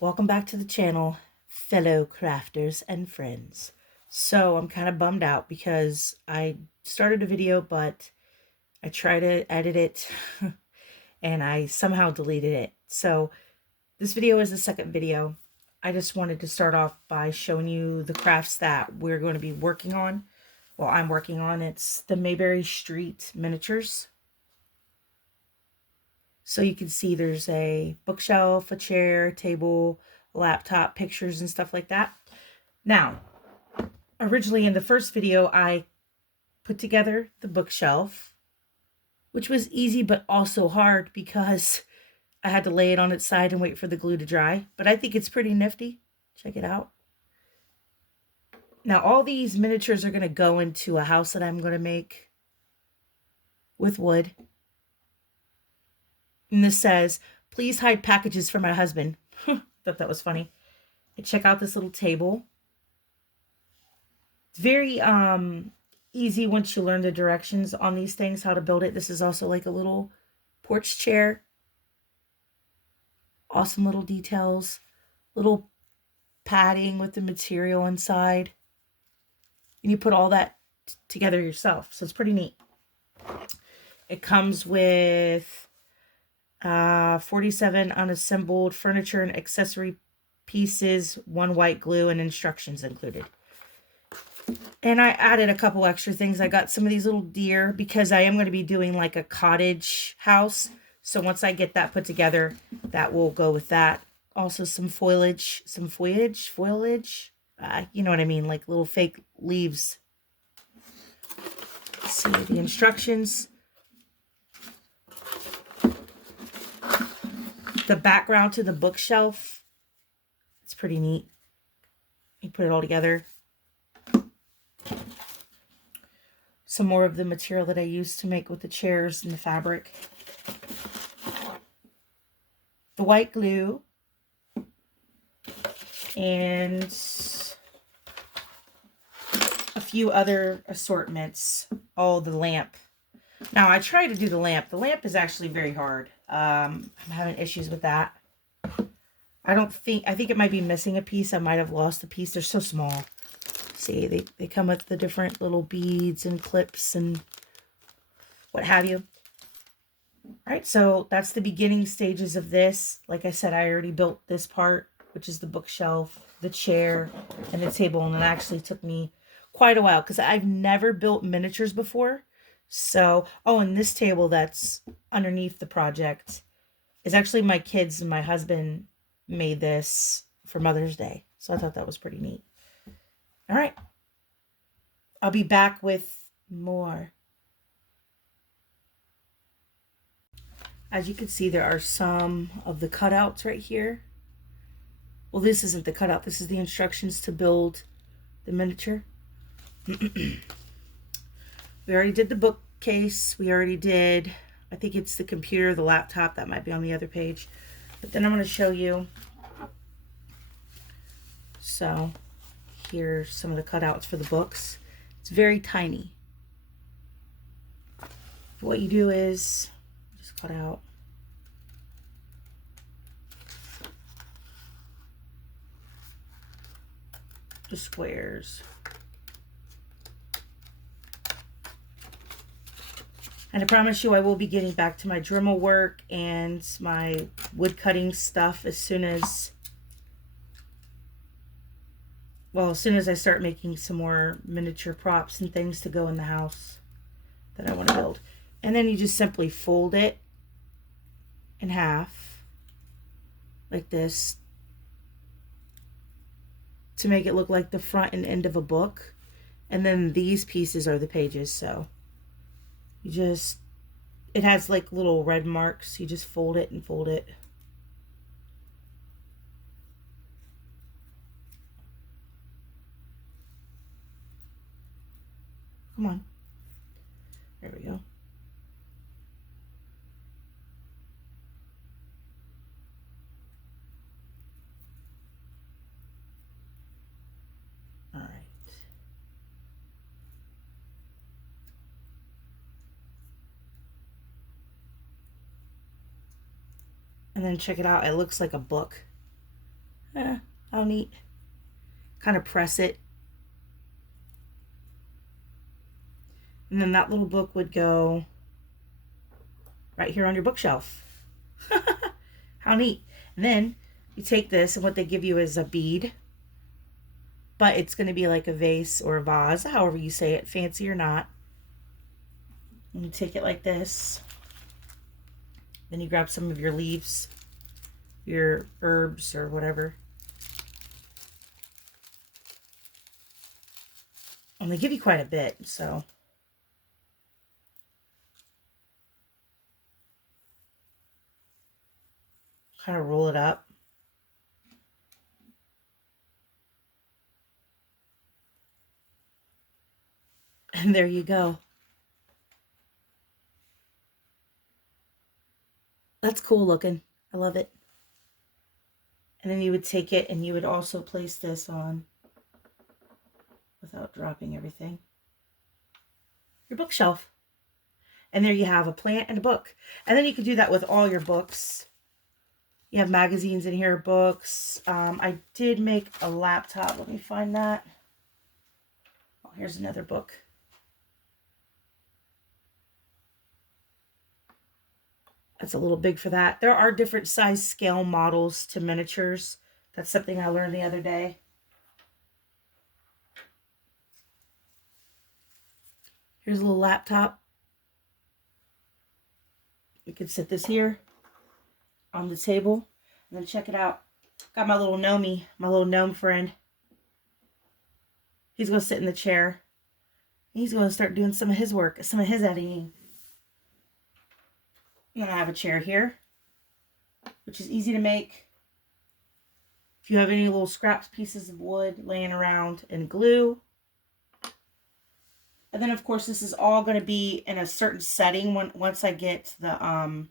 Welcome back to the channel, fellow crafters and friends. So I'm kind of bummed out because I started a video, but I tried to edit it and I somehow deleted it. So this video is the second video. I just wanted to start off by showing you the crafts that we're going to be working on. Well, I'm working on. It's the Mayberry Street miniatures. So you can see there's a bookshelf, a chair, table, a laptop, pictures and stuff like that. Now, originally in the first video, I put together the bookshelf, which was easy but also hard because I had to lay it on its side and wait for the glue to dry. But I think it's pretty nifty. Check it out. Now, all these miniatures are going to go into a house that I'm going to make with wood. And this says, please hide packages for my husband. Thought that was funny. And check out this little table. It's very easy once you learn the directions on these things, how to build it. This is also like a little porch chair. Awesome little details. Little padding with the material inside. And you put all that together yourself. So it's pretty neat. It comes with 47 unassembled furniture and accessory pieces, 1 white glue, and instructions included. And I added a couple extra things. I got some of these little deer because I am going to be doing like a cottage house. So once I get that put together, that will go with that. Also some foliage, you know what I mean, like little fake leaves. Let's see the instructions. The background to the bookshelf. It's pretty neat. You put it all together. Some more of the material that I used to make with the chairs and the fabric. The white glue. And a few other assortments. Oh, the lamp. Now, I tried to do the lamp. The lamp is actually very hard. I'm having issues with that. I think it might be missing a piece. I might have lost a piece. They're so small. See, they come with the different little beads and clips and what have you. All right, so that's the beginning stages of this. Like I said, I already built this part, which is the bookshelf, the chair, and the table. And it actually took me quite a while because I've never built miniatures before. So, oh, and this table that's underneath the project is actually my kids and my husband made this for Mother's Day. So I thought that was pretty neat. All right. I'll be back with more. As you can see, there are some of the cutouts right here. Well, this isn't the cutout. This is the instructions to build the miniature. We already did the bookcase. We already did, I think it's the computer, the laptop. That might be on the other page. But then I'm going to show you. So here's some of the cutouts for the books. It's very tiny. What you do is just cut out the squares. And I promise you I will be getting back to my Dremel work and my wood cutting stuff as soon as I start making some more miniature props and things to go in the house that I want to build. And then you just simply fold it in half like this to make it look like the front and end of a book. And then these pieces are the pages, so it has like little red marks. You just fold it and fold it. Come on. There we go. All right. And then check it out. It looks like a book. How neat. Kind of press it. And then that little book would go right here on your bookshelf. How neat. And then you take this, and what they give you is a bead. But it's going to be like a vase or a vase, however you say it, fancy or not. And you take it like this. Then you grab some of your leaves, your herbs or whatever. And they give you quite a bit, so. Kind of roll it up. And there you go. That's cool looking. I love it. And then you would take it and you would also place this on, without dropping everything, your bookshelf. And there you have a plant and a book. And then you could do that with all your books. You have magazines in here, books. I did make a laptop. Let me find that. Oh, here's another book. That's a little big for that. There are different size scale models to miniatures. That's something I learned the other day. Here's a little laptop. You can set this here on the table. And then check it out. Got my little gnomey, my little gnome friend. He's going to sit in the chair. He's going to start doing some of his work, some of his editing. I'm going to have a chair here, which is easy to make. If you have any little scraps, pieces of wood laying around, and glue. And then, of course, this is all going to be in a certain setting once I get the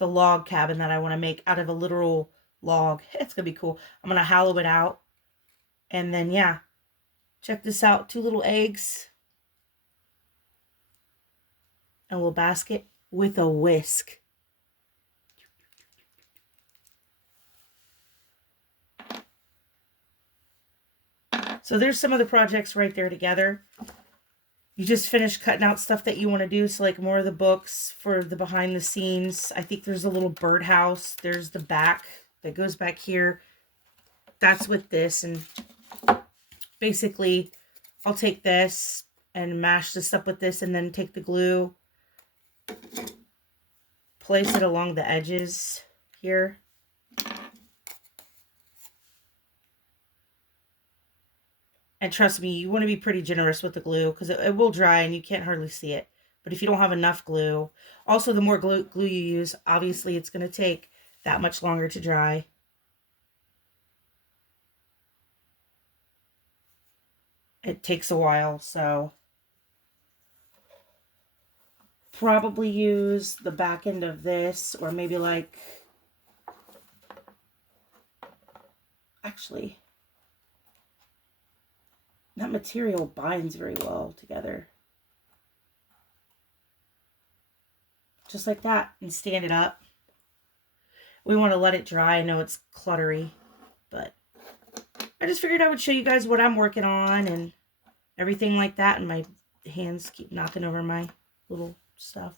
log cabin that I want to make out of a literal log. It's going to be cool. I'm going to hollow it out. And then, yeah, check this out. 2 little eggs. A little basket with a whisk. So there's some of the projects right there together. You just finished cutting out stuff that you want to do. So like more of the books for the behind the scenes. I think there's a little birdhouse. There's the back that goes back here. That's with this. And basically I'll take this and mash this up with this and then take the glue. Place it along the edges here. And trust me, you want to be pretty generous with the glue because it will dry and you can't hardly see it. But if you don't have enough glue, also the more glue you use, obviously it's going to take that much longer to dry. It takes a while, so probably use the back end of this, or maybe like, actually, that material binds very well together. Just like that, and stand it up. We want to let it dry. I know it's cluttery, but I just figured I would show you guys what I'm working on and everything like that, and my hands keep knocking over my little stuff.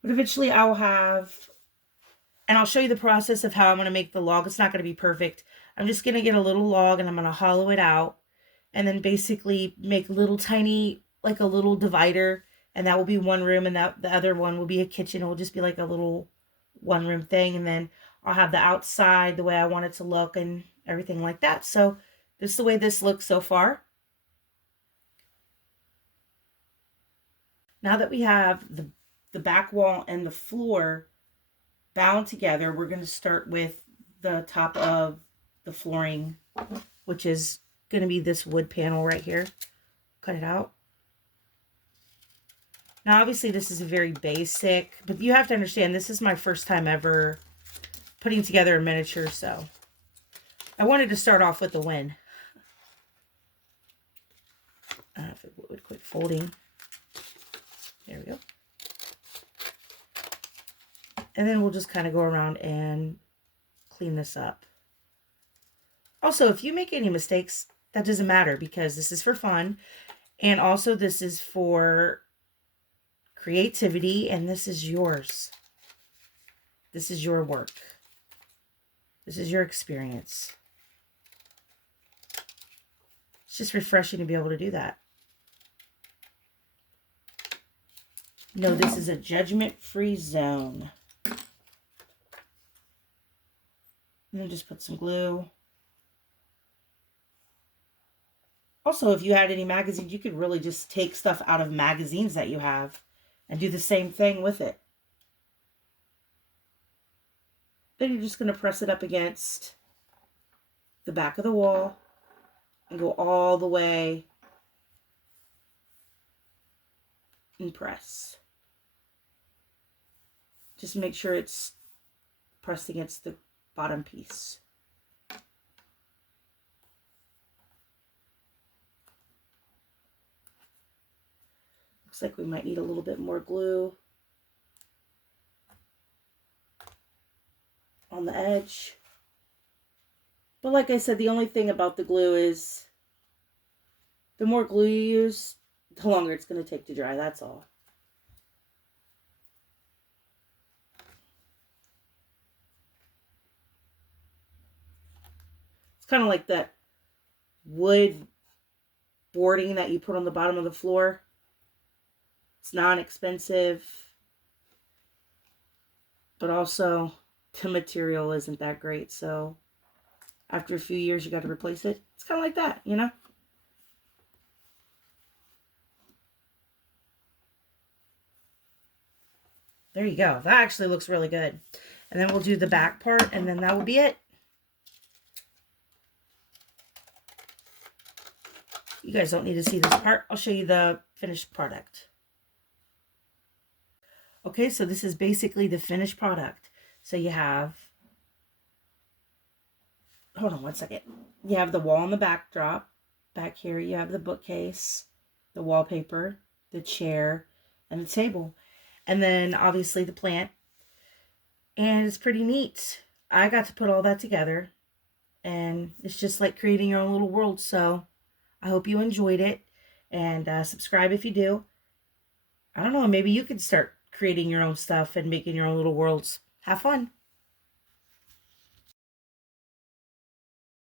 But eventually I will have, and I'll show you the process of how I'm going to make the log. It's not going to be perfect. I'm just going to get a little log and I'm going to hollow it out and then basically make little tiny, like a little divider, and that will be one room, and that the other one will be a kitchen. It will just be like a little one room thing, and then I'll have the outside the way I want it to look and everything like that. So this is the way this looks so far. Now that we have the back wall and the floor bound together, we're going to start with the top of the flooring, which is going to be this wood panel right here. Cut it out. Now, obviously, this is very basic, but you have to understand, this is my first time ever putting together a miniature, so I wanted to start off with a win. If it would quit folding. There we go. And then we'll just kind of go around and clean this up. Also, if you make any mistakes, that doesn't matter because this is for fun. And also this is for creativity and this is yours. This is your work. This is your experience. It's just refreshing to be able to do that. No, this is a judgment-free zone. And then just put some glue. Also, if you had any magazines, you could really just take stuff out of magazines that you have and do the same thing with it. Then you're just going to press it up against the back of the wall and go all the way and press. Just make sure it's pressed against the bottom piece. Looks like we might need a little bit more glue on the edge. But like I said, the only thing about the glue is the more glue you use, the longer it's going to take to dry. That's all. It's kind of like that wood boarding that you put on the bottom of the floor. It's non-expensive, but also the material isn't that great. So after a few years, you got to replace it. It's kind of like that, you know? There you go. That actually looks really good. And then we'll do the back part, and then that will be it. You guys don't need to see this part. I'll show you the finished product. Okay, so this is basically the finished product. So you have, hold on one second. You have the wall and the backdrop. Back here you have the bookcase, the wallpaper, the chair, and the table. And then obviously the plant. And it's pretty neat. I got to put all that together. And it's just like creating your own little world. So I hope you enjoyed it. And subscribe if you do. I don't know, maybe you could start creating your own stuff and making your own little worlds. Have fun.